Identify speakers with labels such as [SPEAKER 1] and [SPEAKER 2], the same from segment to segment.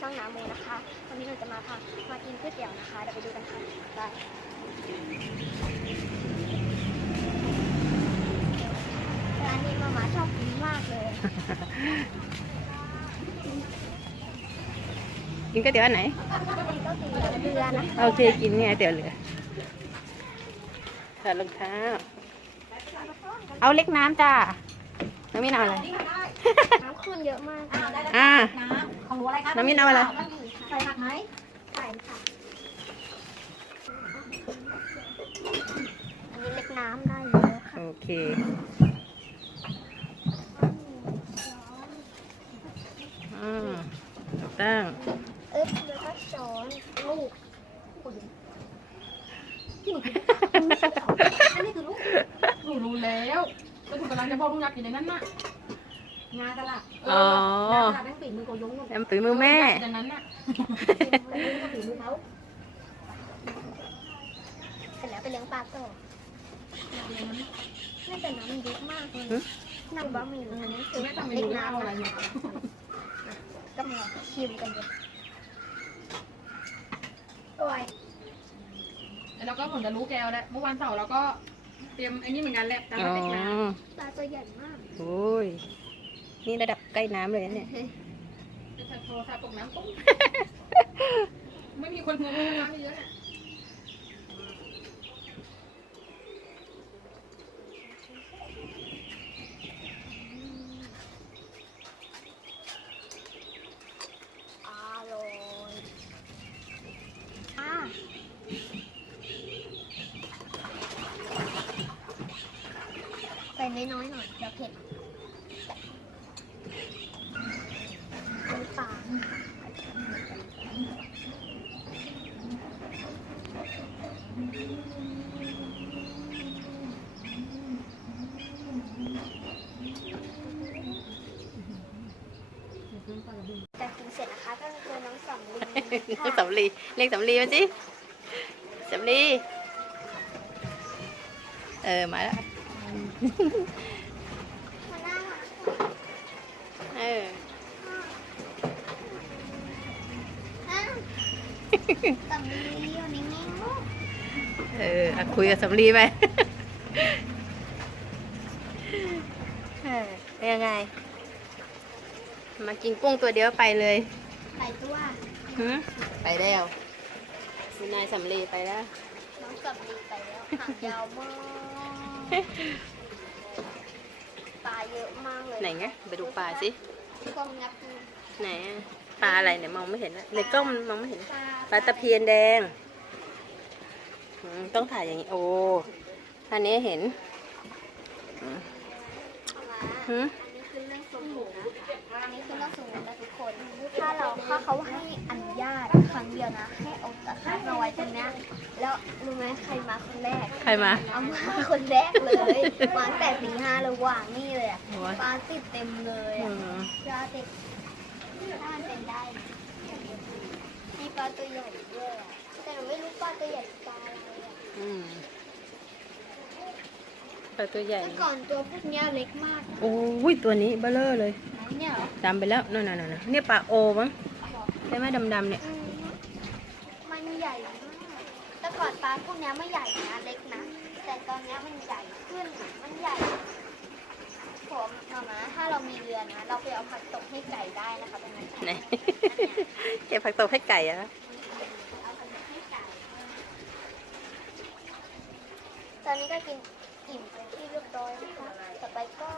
[SPEAKER 1] ช่องน้ำมูนะคะ วันนี้เราจะมาพามากินก๋วยเตี๋ยวนะคะ เดี๋ยวไปดูกันค่ะได้ร้านนี้มามาชอบกินมากเลย
[SPEAKER 2] กินก๋วยเตี๋ยวอันไหน
[SPEAKER 1] นี่ก็กินเรือนะ
[SPEAKER 2] โอเคกินไงเตี๋ยวเหลือถอดรองเท้าเอาเล็กน้ำจ้าน้ำมินเอาอะไร
[SPEAKER 1] น้ำข้นเยอะมาก
[SPEAKER 2] อ่า
[SPEAKER 3] น้ำของหนูอะไรครับ
[SPEAKER 2] น้ำมินเอาอะไร
[SPEAKER 3] ใส่ผักไหม
[SPEAKER 1] ใส่ค่ะอันนี้เล็กน้ำได้เยอะค่ะ
[SPEAKER 2] โอเคอืมถูกต้อง
[SPEAKER 1] เอ๊บแล้วก็ช้อนลูก
[SPEAKER 3] อันนี้คือลูก
[SPEAKER 4] หนูรู้แล้วแล้วหนูกำลังจะบอกลูกอยากกินในนั้นน่ะ
[SPEAKER 3] งากระลัก
[SPEAKER 2] อ๋อ
[SPEAKER 3] งากระลักแบงปีกมือโกยงลูก
[SPEAKER 2] น้ำฝีมือแม่
[SPEAKER 4] อย่างนั้นน่ะ
[SPEAKER 3] ปีมือเขา
[SPEAKER 1] เสร็จแล้วไปเลี้ยงปลาต่อน่าจะน้ำเยอะมากเลย
[SPEAKER 2] หึ
[SPEAKER 1] น้ำบะหมี่อันนี้คือ
[SPEAKER 4] แม่ทำเม
[SPEAKER 1] เล็
[SPEAKER 4] นู
[SPEAKER 1] ก
[SPEAKER 4] น่า
[SPEAKER 1] น้ำ
[SPEAKER 4] เอาอะไร
[SPEAKER 1] นะ
[SPEAKER 4] เนี่ย
[SPEAKER 1] ก็มาชิมกันเลยโอ้ย
[SPEAKER 4] แล้วก็ผมจะรู้แกวแล้วเมื่อวันเสาร์เราก็เตรียมไอ้นี่เหมือนกันแหละแต่
[SPEAKER 2] อ๋
[SPEAKER 4] ก็
[SPEAKER 2] อ
[SPEAKER 4] เด็กน้
[SPEAKER 1] ปลาตัวใหญ่มาก
[SPEAKER 2] โอ้ย นี่ระดับใกล้น้ำเลยนะเนี่ยำ
[SPEAKER 4] จะใส่โทรศัพท์ตกน้ำปุ๊บไม่มีคนงงน้ำเยอะน่ะ
[SPEAKER 1] อร่อยอะใส่น้อยๆหน่อยเดี๋ยวเผ็ดน้ำปลา แต่กินเสร็จนะคะก็จะเจอน้องสำลี
[SPEAKER 2] น้องสำลีเรียกสำลีมาสิสำลีเออมาแล้ว
[SPEAKER 1] มาหน้าค่ะ
[SPEAKER 2] เออ
[SPEAKER 1] อ้าวสำลีอยู่นิ่งๆลูก
[SPEAKER 2] เอออะคุยกับสำลีไปเออเป็นยังไง มากินกุ้งตัวเดียวไปเลย
[SPEAKER 1] ใส่ตัว
[SPEAKER 2] หืมไปแล้วคุณนายสำลีไปแล้ว
[SPEAKER 1] น้องสำลีไปแล้วหางยาวมากปลาเยอะมากเลย
[SPEAKER 2] ไหนไงไปดูปลาสิ
[SPEAKER 1] กล้องงับดู
[SPEAKER 2] ไหนอะปลาอะไรเนี่ยมองไม่เห็นอะในกล้องมันมองไม่เห็น
[SPEAKER 1] ปลา
[SPEAKER 2] ปลาตะเพียนแดงอืมต้องถ่ายอย่างนี้ โอ้อันนี้เห็นอืม
[SPEAKER 1] เอามา
[SPEAKER 2] หืม
[SPEAKER 1] อันนี้คือเรื่องสมมุตินะอันนี้คือเรื่องสมมุตินะทุก คน ถ้าเราถ้าเขาให้อนุญาตครั้งเดียวนะ ให้เอาตะไคร้มาไว้ตรงเนี้ยแล้วรู้ไหมใครมาคนแรก
[SPEAKER 2] ใครมา
[SPEAKER 1] เอามาคนแรกเลยมาตั้งแต่ตีห้าเราวางนี่เลยอะ
[SPEAKER 2] โอ้ย
[SPEAKER 1] ปลาติดเต็มเลย
[SPEAKER 2] อื
[SPEAKER 1] อะ
[SPEAKER 2] ม
[SPEAKER 1] ปลาติดถ้ามันเป็นได้นะมีปลาตัวใหญ่ด้วยอะแต่หนูไม่รู้ปลาตัวใหญ่ปลาอะไรอะ
[SPEAKER 2] อืมปลาตัวใหญ่
[SPEAKER 1] เมื่อก่อนตัวพวกเนี้ยเล็กมากนะ
[SPEAKER 2] โอ้ยตัวนี้เบลเลอร์เลย
[SPEAKER 1] เนี่ยเหรอ
[SPEAKER 2] ดำไปแล้วนั่นน่ะๆๆเนี่ยปลาโอมั้งใช่ไหมดำๆเนี่ย
[SPEAKER 1] อืมมันใหญ่มากแต่ก่อนปลาพวกเนี้ยไม่ใหญ่นะเล็กนะ แต่ตอนเนี้ยมันใหญ่ขึ้นอะมันใหญ่ผมมามาถ้าเรามีเรือนะ เราไปเอาผักตกให้ไก่ได้นะคะตรงนั้น
[SPEAKER 2] ไหน เก็บผักตบให้ไก่อะ
[SPEAKER 1] เอาผักตกให้ไก่ตอนนี้ก็กินอิ่มเป็นที่เรียบร้อยนะคะต่อไปก็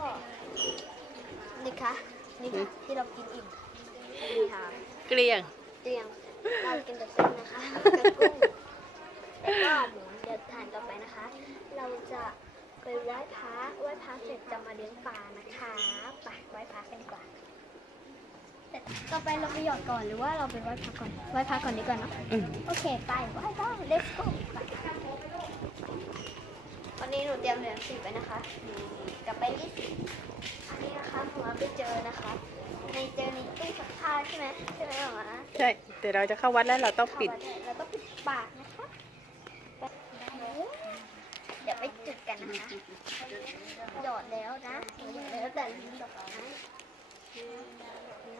[SPEAKER 1] นี่ค่ะ นี่ค่ะที่เรากินอิ่มนี่ค่ะ
[SPEAKER 2] เกลี้ยง
[SPEAKER 1] เตียงเรากินแต่เส้นนะคะกับกุ้งแล้วก็หมูเดี๋ยวทานต่อไปนะคะ เราจะไปไหว้พระไหว้พระเสร็จจะมาเลี้ยงปลานะคะไปไหว้พระกันดีกว่าแต่ต่อไปเราไปหยอดก่อนหรือว่าเราไปไหว้พระก่อนไหว้พระก่อนดีกว่าเนาะ
[SPEAKER 2] อืม
[SPEAKER 1] โอเคไปไหว้พระ let's go ไป วันนี้หนูเตรียมเหรียญสิบไว้นะคะนี่กับไปยี่สิบอันนี้นะคะหนูเอาไปเจอนะคะ ในเจอในตู้ซักผ้าใช่ไหมใช่ไหมหมอ
[SPEAKER 2] ใช่แต่เราจะเข้าวัดแล้วเราต้องปิด
[SPEAKER 1] แล้วก็ปิดปากนะคะ เดี๋ยวไปจุดกันนะคะหยอดแล้วนะหยอดแล้วแต่ลิ้นดอกไม้เนาะ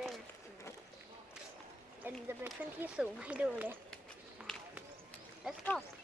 [SPEAKER 1] ด้วยนะเดี๋ยวหนูจะไปขึ้นที่สูงให้ดูเลย let's go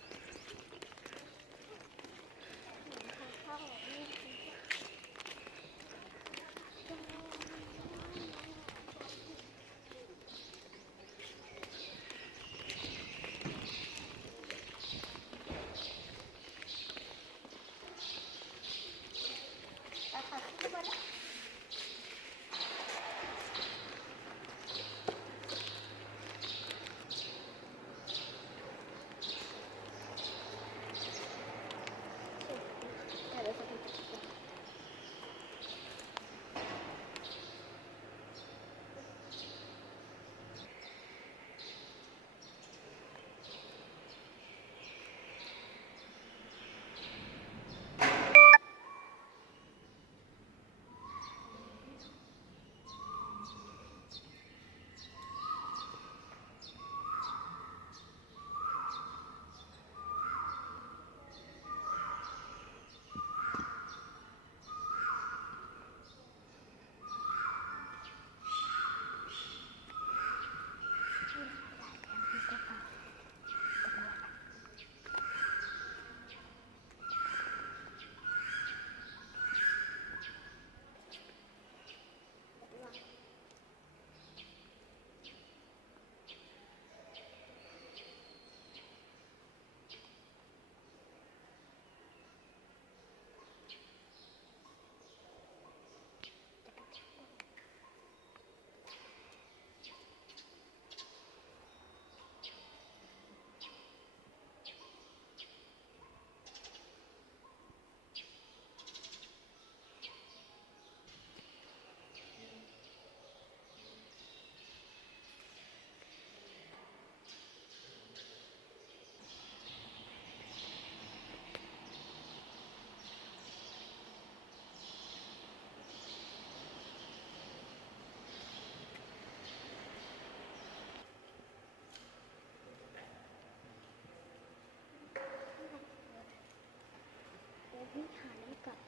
[SPEAKER 1] ก่อน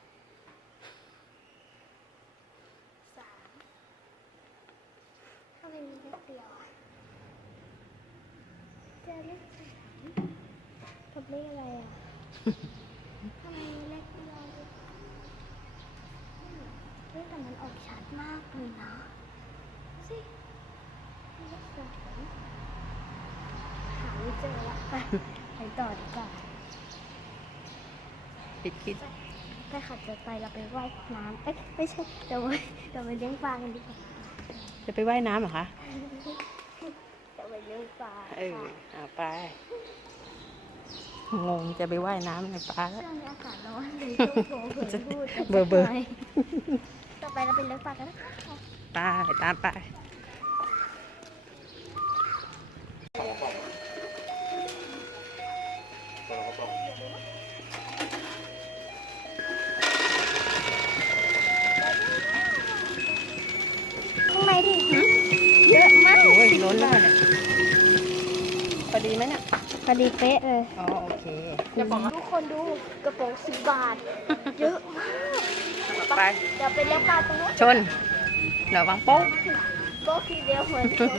[SPEAKER 1] สามทำไมมีเลขเดียวอะเจอเลขสามกับเลขอะไรอะทำไมมีเลขเดียวด้วยอืมเฮ้ยแต่มันออกชัดมากเลยนะดูสิเลขสามหาไม่เจอละไปไปต่อดีกว่า
[SPEAKER 2] ปิดคิด
[SPEAKER 1] ไปขัดจะไปเราไปว่ายน้ำเอ้ยไม่ใช่เดี๋ยวไปเดี๋ยวไปเลี้ยงปลากันดีกว่า
[SPEAKER 2] จะไปว่ายน้ำเหรอคะ
[SPEAKER 1] เดี๋ยวไปเลี้ยงปลา
[SPEAKER 2] เออ
[SPEAKER 1] ค่ะ
[SPEAKER 2] เอาไป งงจะไปว่ายน้ำในปลาแล้ว
[SPEAKER 1] ช่วงนี้อากาศร้อนเลยต้องโผล่เผยพูดกัน
[SPEAKER 2] เบอร์เบอร์
[SPEAKER 1] สักหน่ยต่อไปเราไปเลี้ยงปลากันนะคะ
[SPEAKER 2] ไปตามไป ล้นแล้วเนี่ยพอดีไหมเนี่ย
[SPEAKER 1] พอดีเป๊ะเลย
[SPEAKER 2] อ๋อโอเค
[SPEAKER 1] ทุกคนดูกระโปรงสิบบาท เยอะมาก
[SPEAKER 2] ไป
[SPEAKER 1] เดี๋ยวไปเลี้ยงปลาตรงนู้น
[SPEAKER 2] ชนเดี๋ยววางโป๊ะ
[SPEAKER 1] โต๊ะทีเดียวเหมือนคน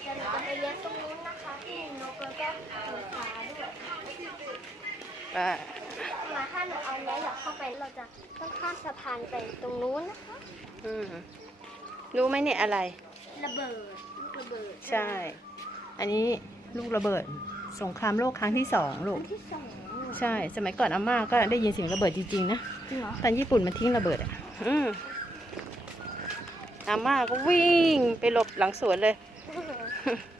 [SPEAKER 1] เดี๋ยวเราจะไปเลี้ยงตรงนู้นนะคะที่มีนกแล้วก็มีปลาด้วย
[SPEAKER 2] ไป
[SPEAKER 1] มาถ้าหนูเอาแม่อยากเข้าไปเราจะต้องข้ามสะพานไปตรงนู้นนะคะ
[SPEAKER 2] อืมรู้ไหมเนี่ยอะไร
[SPEAKER 1] ระเบิดลูกระเบิด
[SPEAKER 2] ใช่ อันนี้ลูกระเบิด สงครามโลกครั้งที่สองลู
[SPEAKER 1] อั
[SPEAKER 2] ก
[SPEAKER 1] นที่สอง
[SPEAKER 2] ใช่ สมัยก่อนอาม่าก็ได้ยินเสียงระเบิดจริงๆนะ
[SPEAKER 1] จริงเหรอ
[SPEAKER 2] ตอนญี่ปุ่นมันทิ้งระเบิดอะ อืมอาม่าก็วิ่งไปหลบหลังสวนเลย
[SPEAKER 1] แล้วที่จ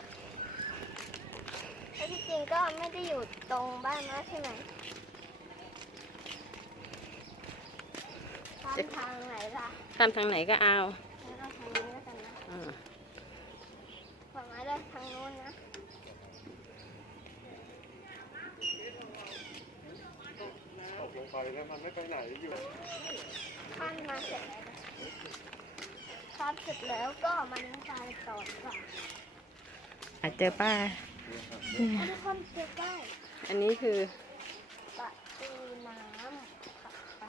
[SPEAKER 1] ริงก็ไม่ได้อยู่ตรงบ้านนะใช่ไหมตามทางไหนล่ะ
[SPEAKER 2] ตามทางไหนก็เอา
[SPEAKER 1] งั้นเอาทางนี้แล้วกันนะ
[SPEAKER 2] อืม
[SPEAKER 1] ฝั่งไม้ได้ทางนู้นนะ
[SPEAKER 5] ตกลงไปแล้วมันไม่ไปไหนอยู่
[SPEAKER 1] ข้ามมาเสร็จแล้วข้ามเสร็จแล้วก็มาเลี้ยงปลาต่อดีกว่า
[SPEAKER 2] อาจเจอป้า
[SPEAKER 1] เอา ทุกคนเก็บได้
[SPEAKER 2] อันนี้คือ
[SPEAKER 1] ประตูน้ำค่ะไป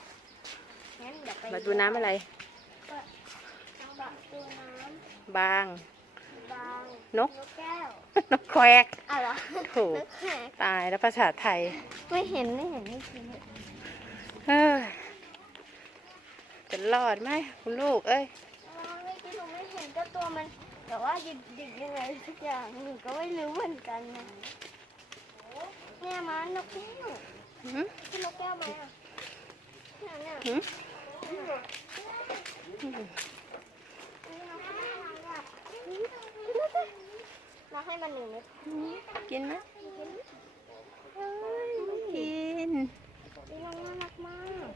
[SPEAKER 1] งั้นเดี๋ยวไป
[SPEAKER 2] มาดูน้ำอะไร
[SPEAKER 1] บะดูน้
[SPEAKER 2] บางำ
[SPEAKER 1] บาง
[SPEAKER 2] นก
[SPEAKER 1] นกแก้ว
[SPEAKER 2] นกแควก
[SPEAKER 1] อะเหรอ
[SPEAKER 2] โถ
[SPEAKER 1] นกแขก
[SPEAKER 2] ตายแล้วภาษาไทย
[SPEAKER 1] ไม่เห็นไม่เห็นไม่เห็น
[SPEAKER 2] เฮ้ยจะรอดไหมคุณลูก เอ้ย
[SPEAKER 1] อ๋อเมื่อกี้หนูไม่เห็นก็ตัวมัน แต่ว่าดิบดิบยังไงสักอย่างหนูก็ไม่รู้เหมือนกันนะเนี่ยมานกแก้ว
[SPEAKER 2] หืม
[SPEAKER 1] คือนกแก้วไหมอะเนี่ยเนี่ย
[SPEAKER 2] หืม
[SPEAKER 1] มาให้มันหนึ่งเม็ด
[SPEAKER 2] กินไหมเอ้ยไม่กิน
[SPEAKER 1] นี่น้องน่ารักมาก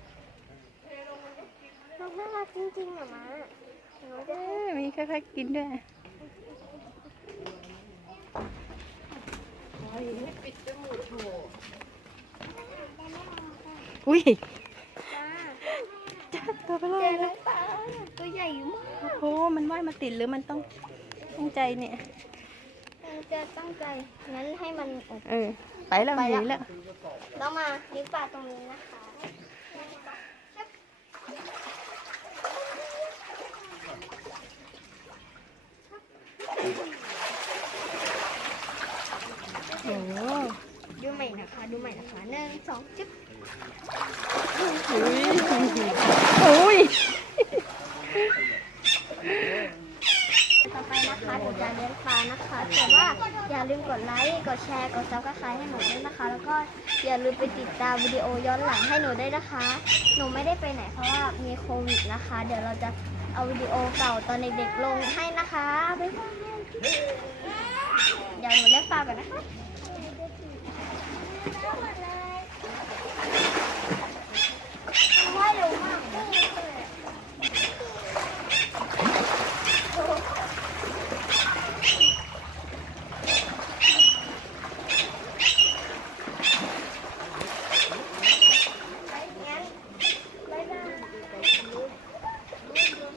[SPEAKER 1] น้องน่ารักจริงๆอะมาหนูจะ
[SPEAKER 2] เอ้ยมีค่อยๆกินด้วย อุ้ย
[SPEAKER 1] จ้า
[SPEAKER 2] จ้าตัวไปเล
[SPEAKER 1] เจอยน้องปลาตัวใหญ่มาก
[SPEAKER 2] โอ้โหมันว่ายมาติดหรือมันต้องต้องใจเนี่ย
[SPEAKER 1] มันจะตั้งใจงั้นให้มันออก
[SPEAKER 2] เออไปแล้ว
[SPEAKER 1] ไป
[SPEAKER 2] ห
[SPEAKER 1] แล้ว
[SPEAKER 2] นีแล้ว
[SPEAKER 1] แล้วมานิ้วปลาตรงนี้นะคะ
[SPEAKER 2] โอ้โห
[SPEAKER 1] ดูใหม่นะคะ ดูใหม่นะคะหนึ่งสองจิ๊บ
[SPEAKER 2] อุ้ยอุ้ย
[SPEAKER 1] ต่อไปนะคะหนูจะเลี้ยงปลานะคะ แต่ว่าอย่าลืมกดไลค์ กดแชร์ กดซับสไครต์ให้หนูด้วยนะคะ แล้วก็อย่าลืมไปติดตามวิดีโอย้อนหลังให้หนูด้วยนะคะ หนูไม่ได้ไปไหนเพราะว่ามีโควิดนะคะ เดี๋ยวเราจะเอาวิดีโอเก่าตอนเด็กๆลงให้นะคะ บ๊ายบาย เดี๋ยวหนูเลี้ยงปลาก่อนนะคะ Come on,